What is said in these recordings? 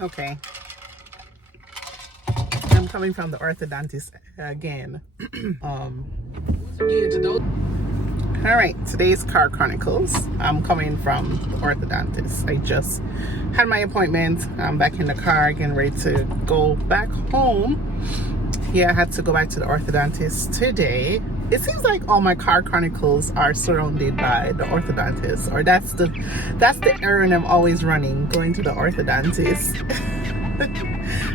Okay, I'm coming from the orthodontist again. All right, today's Car Chronicles. I'm coming from the orthodontist. I just had my appointment. I'm back in the car, getting ready to go back home. Yeah, I had to go back to the orthodontist today. It seems like all my Car Chronicles are surrounded by the orthodontist, or that's the errand I'm always running, going to the orthodontist.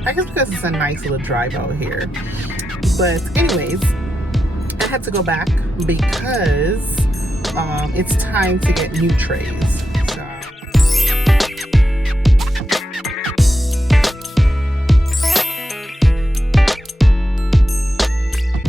I guess because it's a nice little drive out here. But anyways, I had to go back because it's time to get new trays.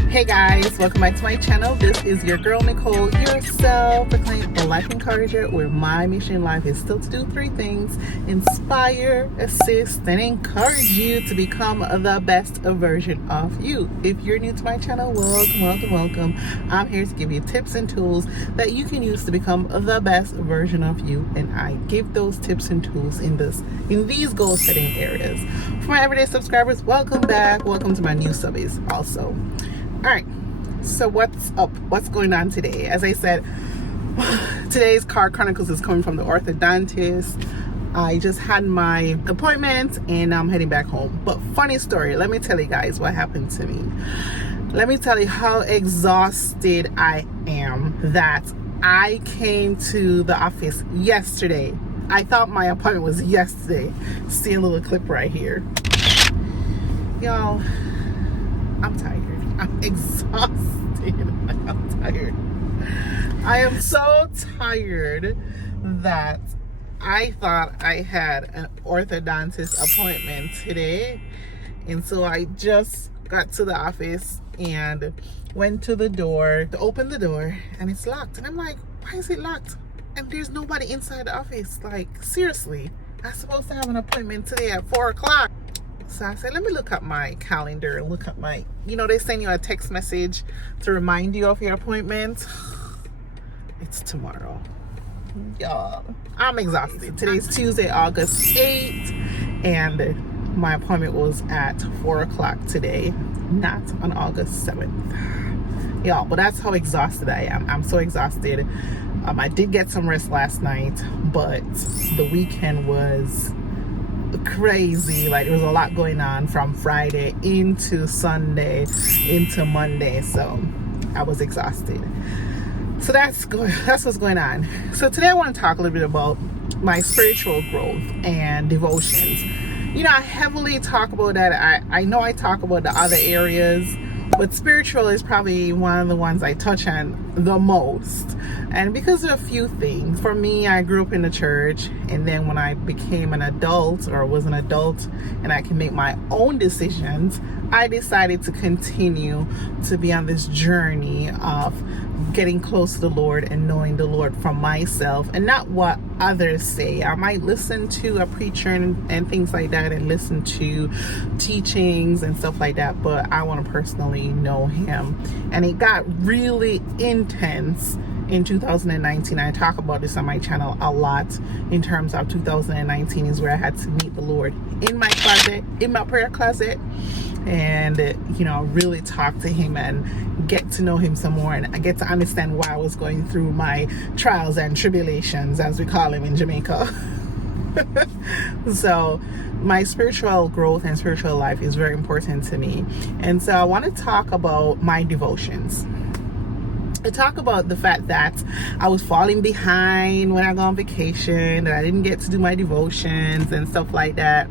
Hey guys, welcome back to my channel. This is your girl Nicole, your self-proclaimed life encourager, where my mission in life is still to do three things: inspire, assist, and encourage you to become the best version of you. If you're new to my channel, welcome. I'm here to give you tips and tools that you can use to become the best version of you, and I give those tips and tools in these goal setting areas. For my everyday subscribers, welcome back. Welcome to my new subbies also. All right, so what's up? What's going on today? As I said, today's Car Chronicles is coming from the orthodontist. I just had my appointment and I'm heading back home. But funny story, let me tell you guys what happened to me. Let me tell you how exhausted I am that I came to the office yesterday. I thought my appointment was yesterday. See a little clip right here. Y'all, I'm tired. I'm exhausted. I'm tired. I am so tired that I thought I had an orthodontist appointment today. And so I just got to the office and went to the door to open the door, and it's locked. And I'm like, why is it locked? And there's nobody inside the office. Like, seriously, I'm supposed to have an appointment today at 4 o'clock. So I said, let me look up my calendar, look up my, they send you a text message to remind you of your appointment. It's tomorrow. Y'all, I'm exhausted. Today's Tuesday, August 8th, and my appointment was at 4 o'clock today, not on August 7th. Y'all, but that's how exhausted I am. I'm so exhausted. I did get some rest last night, but the weekend was crazy. Like, there was a lot going on from Friday into Sunday into Monday, so I was exhausted. So that's what's going on. So today I want to talk a little bit about my spiritual growth and devotions. I heavily talk about that. I know I talk about the other areas, but spiritual is probably one of the ones I touch on the most. And because of a few things. For me, I grew up in the church, and then when I became an adult, or was an adult, and I can make my own decisions, I decided to continue to be on this journey of getting close to the Lord and knowing the Lord for myself, and not what others say. I might listen to a preacher and things like that, and listen to teachings and stuff like that, but I want to personally know Him. And it got really intense in 2019. I talk about this on my channel a lot. In terms of 2019 is where I had to meet the Lord in my closet, in my prayer closet, and really talk to Him and get to know Him some more, and I get to understand why I was going through my trials and tribulations, as we call them in Jamaica. So my spiritual growth and spiritual life is very important to me, and so I want to talk about my devotions. I talk about the fact that I was falling behind when I go on vacation, that I didn't get to do my devotions and stuff like that.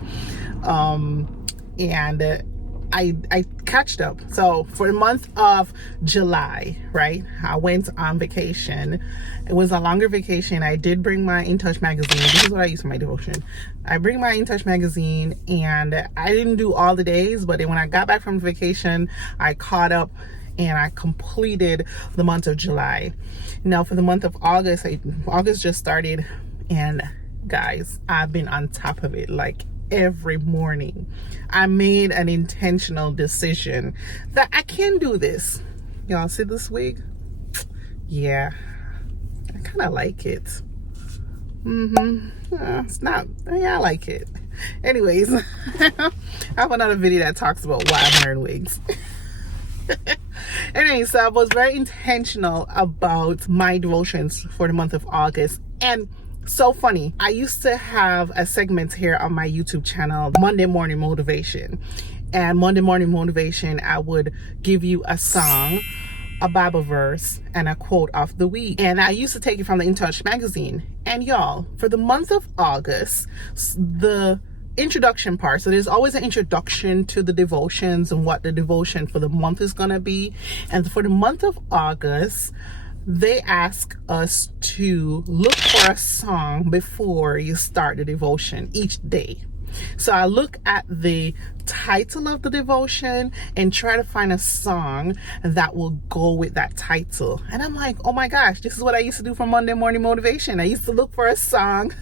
And I catched up. So for the month of July, right, I went on vacation. It was a longer vacation. I did bring my In Touch magazine. This is what I use for my devotion. I bring my In Touch magazine, and I didn't do all the days, but then when I got back from vacation, I caught up and I completed the month of July. Now for the month of August, August just started, and guys, I've been on top of it. Like, every morning I made an intentional decision that I can do this. Y'all see this wig? Yeah, I kind of like it. It's not, yeah, I like it. Anyways, I have another video that talks about why I'm wearing wigs. Anyway, so I was very intentional about my devotions for the month of August. And so funny, I used to have a segment here on my YouTube channel, Monday Morning Motivation. And Monday Morning Motivation, I would give you a song, a Bible verse, and a quote of the week. And I used to take it from the In Touch magazine. And y'all, for the month of August, the introduction part, so there's always an introduction to the devotions and what the devotion for the month is gonna be. And for the month of August, they ask us to look for a song before you start the devotion each day. So I look at the title of the devotion and try to find a song that will go with that title. And I'm like, oh my gosh, this is what I used to do for Monday Morning Motivation. I used to look for a song.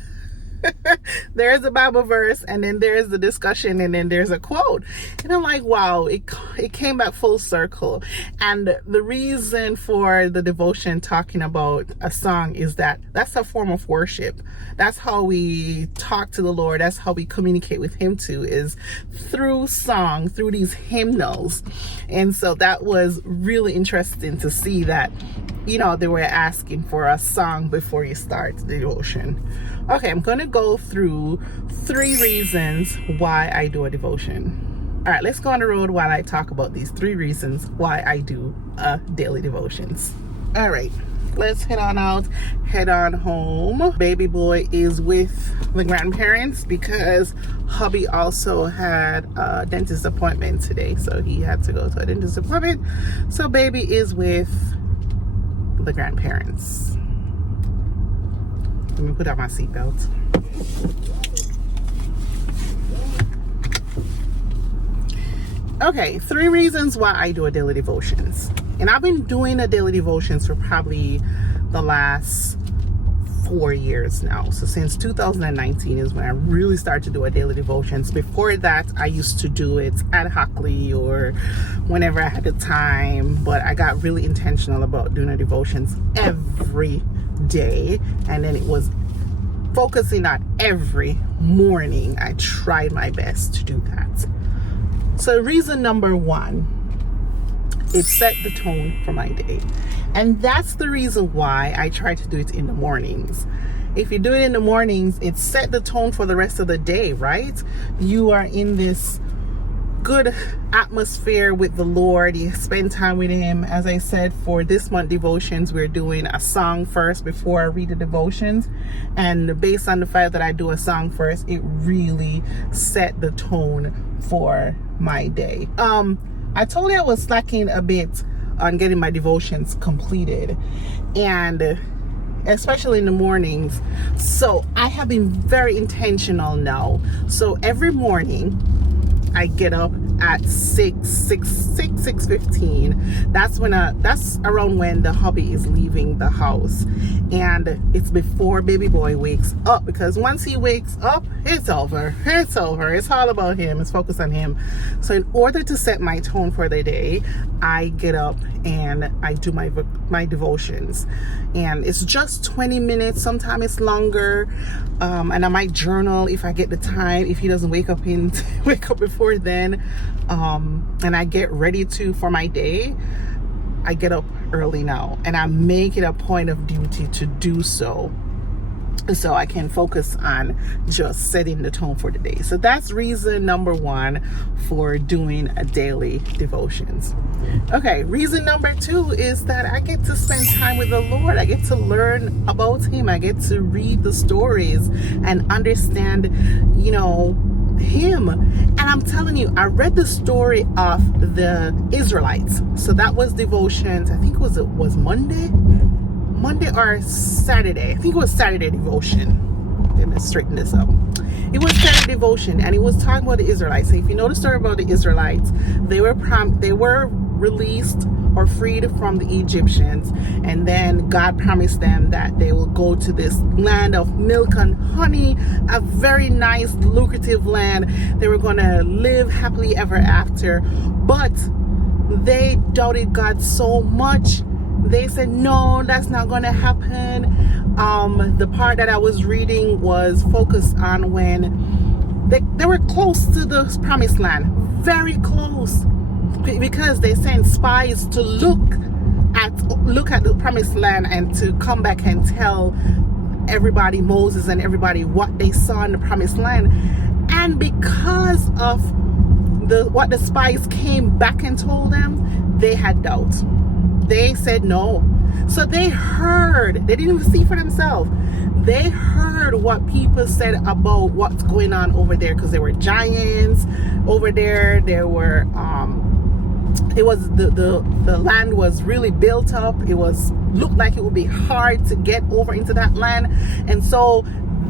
There's a Bible verse, and then there's the discussion, and then there's a quote. And I'm like, wow, it came back full circle. And the reason for the devotion talking about a song is that that's a form of worship. That's how we talk to the Lord. That's how we communicate with him too, is through song, through these hymnals. And so that was really interesting to see that, you know, they were asking for a song before you start the devotion. Okay, I'm going to go through 3 reasons why I do a devotion. All right, let's go on the road while I talk about these 3 reasons why I do daily devotions. All right, let's head on out, head on home. Baby boy is with the grandparents because hubby also had a dentist appointment today, so he had to go to a dentist appointment. So baby is with the grandparents. Let me put on my seatbelt. Okay, 3 reasons why I do a daily devotions. And I've been doing a daily devotions for probably the last 4 years now. So since 2019 is when I really started to do a daily devotions. Before that, I used to do it ad hocly or whenever I had the time, but I got really intentional about doing a devotions every day, and then it was focusing on every morning. I tried my best to do that. So reason number 1, it set the tone for my day. And that's the reason why I try to do it in the mornings. If you do it in the mornings, it set the tone for the rest of the day, right? You are in this good atmosphere with the Lord. You spend time with him. As I said, for this month devotions, we're doing a song first before I read the devotions. And based on the fact that I do a song first, it really set the tone for my day. I told you I was slacking a bit on getting my devotions completed, and especially in the mornings. So I have been very intentional now. So every morning I get up at 6:15. That's around when the hubby is leaving the house, and it's before baby boy wakes up, because once he wakes up, it's over. It's all about him. It's focused on him. So in order to set my tone for the day, I get up and I do my devotions, and it's just 20 minutes. Sometimes it's longer, and I might journal if I get the time, if he doesn't wake up before then. And I get ready for my day. I get up early now, and I make it a point of duty to do so I can focus on just setting the tone for the day. So that's reason number 1 for doing a daily devotions. Okay, reason number 2 is that I get to spend time with the Lord. I get to learn about him. I get to read the stories and understand, you know, him. And I'm telling you, I read the story of the Israelites. So that was devotions. I think it was Monday or Saturday. I think it was Saturday devotion. Let me straighten this up. It was Saturday devotion, and it was talking about the Israelites. So if you know the story about the Israelites, they were released or freed from the Egyptians, and then God promised them that they will go to this land of milk and honey, a very nice, lucrative land. They were going to live happily ever after, but they doubted God so much. They said, no, that's not going to happen. The part that I was reading was focused on when They were close to the promised land, very close, because they sent spies to look at the promised land and to come back and tell everybody, Moses and everybody, what they saw in the promised land. And because of what the spies came back and told them, they had doubt. They said no. So they heard, they didn't even see for themselves. They heard what people said about what's going on over there, because there were giants over there. There were it was the land was really built up. It looked like it would be hard to get over into that land. And so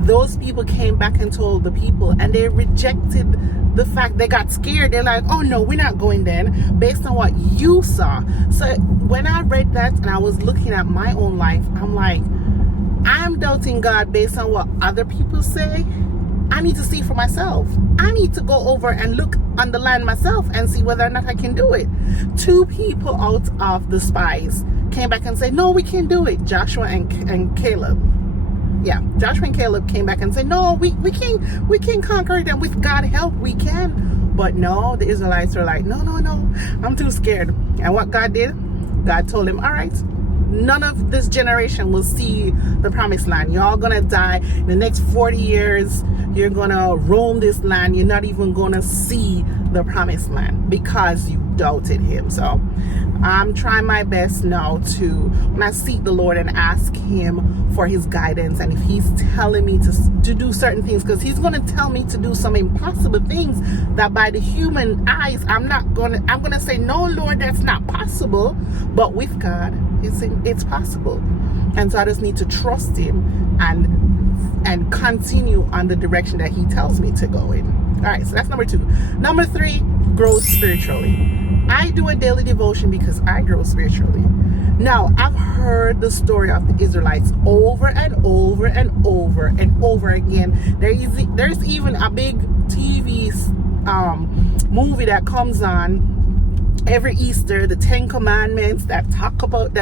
those people came back and told the people, and they rejected the fact. They got scared. They're like, oh no, we're not going then, based on what you saw. So when I read that and I was looking at my own life, I'm like, I'm doubting God based on what other people say. I need to see for myself. I need to go over and look on the land myself and see whether or not I can do it. 2 people out of the spies came back and said, no, we can't do it. Joshua and Caleb. Yeah, Joshua and Caleb came back and said, no, we can't conquer them. With God's help, we can. But no, the Israelites were like, no, I'm too scared. And what God did, God told him, all right, none of this generation will see the promised land. You're all gonna die. In the next 40 years, you're gonna roam this land. You're not even gonna see the promised land because you doubted him. So I'm trying my best now when I seek the Lord and ask him for his guidance, and if he's telling me to do certain things, because he's going to tell me to do some impossible things that by the human eyes I'm going to say, no, Lord, that's not possible. But with God, it's possible. And so I just need to trust him and continue on the direction that he tells me to go in. All right, so that's number 2. Number 3, grow spiritually. I do a daily devotion because I grow spiritually. Now, I've heard the story of the Israelites over and over and over and over again. There's even a big TV movie that comes on every Easter, the 10 Commandments, that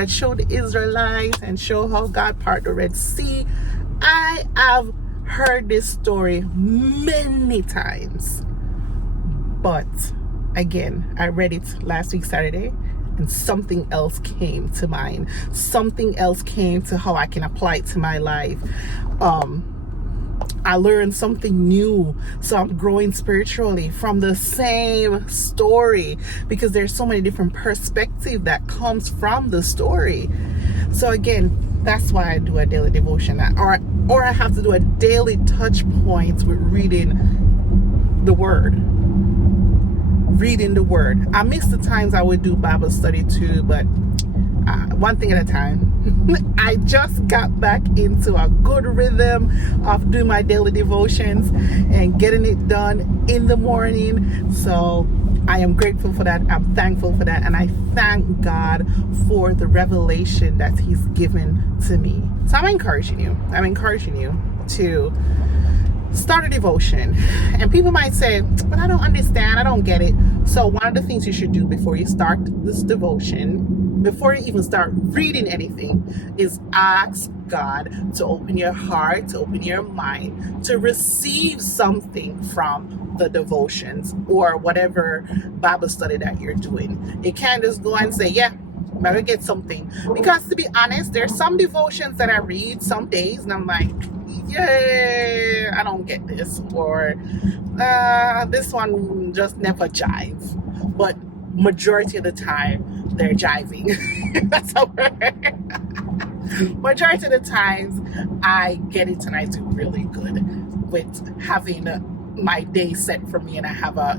show the Israelites and show how God parted the Red Sea. I have heard this story many times, but again, I read it last week Saturday, and something else came to mind. Something else came to how I can apply it to my life. I learned something new, so I'm growing spiritually from the same story, because there's so many different perspectives that comes from the story. So again, that's why I do a daily devotion, or I have to do a daily touch point with reading the word. I miss the times I would do Bible study too, but one thing at a time. I just got back into a good rhythm of doing my daily devotions and getting it done in the morning. So I am grateful for that. I'm thankful for that. And I thank God for the revelation that he's given to me. So I'm encouraging you to start a devotion. And people might say, but I don't understand, I don't get it. So one of the things you should do before you start this devotion, before you even start reading anything, is ask God to open your heart, to open your mind, to receive something from the devotions or whatever Bible study that you're doing. You can't just go and say, yeah, I'm gonna get something. Because to be honest, there's some devotions that I read some days and I'm like, yeah, I don't get this, or this one just never jives. But majority of the time, they're jiving. That's a word. Majority of the times, I get it and I do really good with having my day set for me, and I have a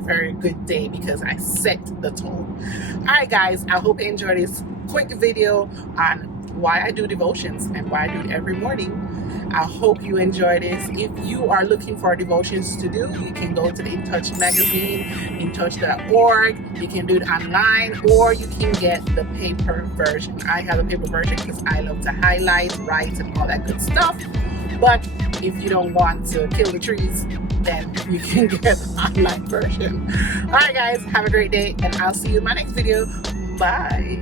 very good day because I set the tone. All right, guys, I hope you enjoyed this quick video on why I do devotions and why I do it every morning. I hope you enjoy this. If you are looking for devotions to do, you can go to the In Touch magazine, intouch.org. You can do it online, or you can get the paper version. I have a paper version because I love to highlight, write, and all that good stuff. But if you don't want to kill the trees, then you can get the online version. All right, guys, have a great day, and I'll see you in my next video. Bye.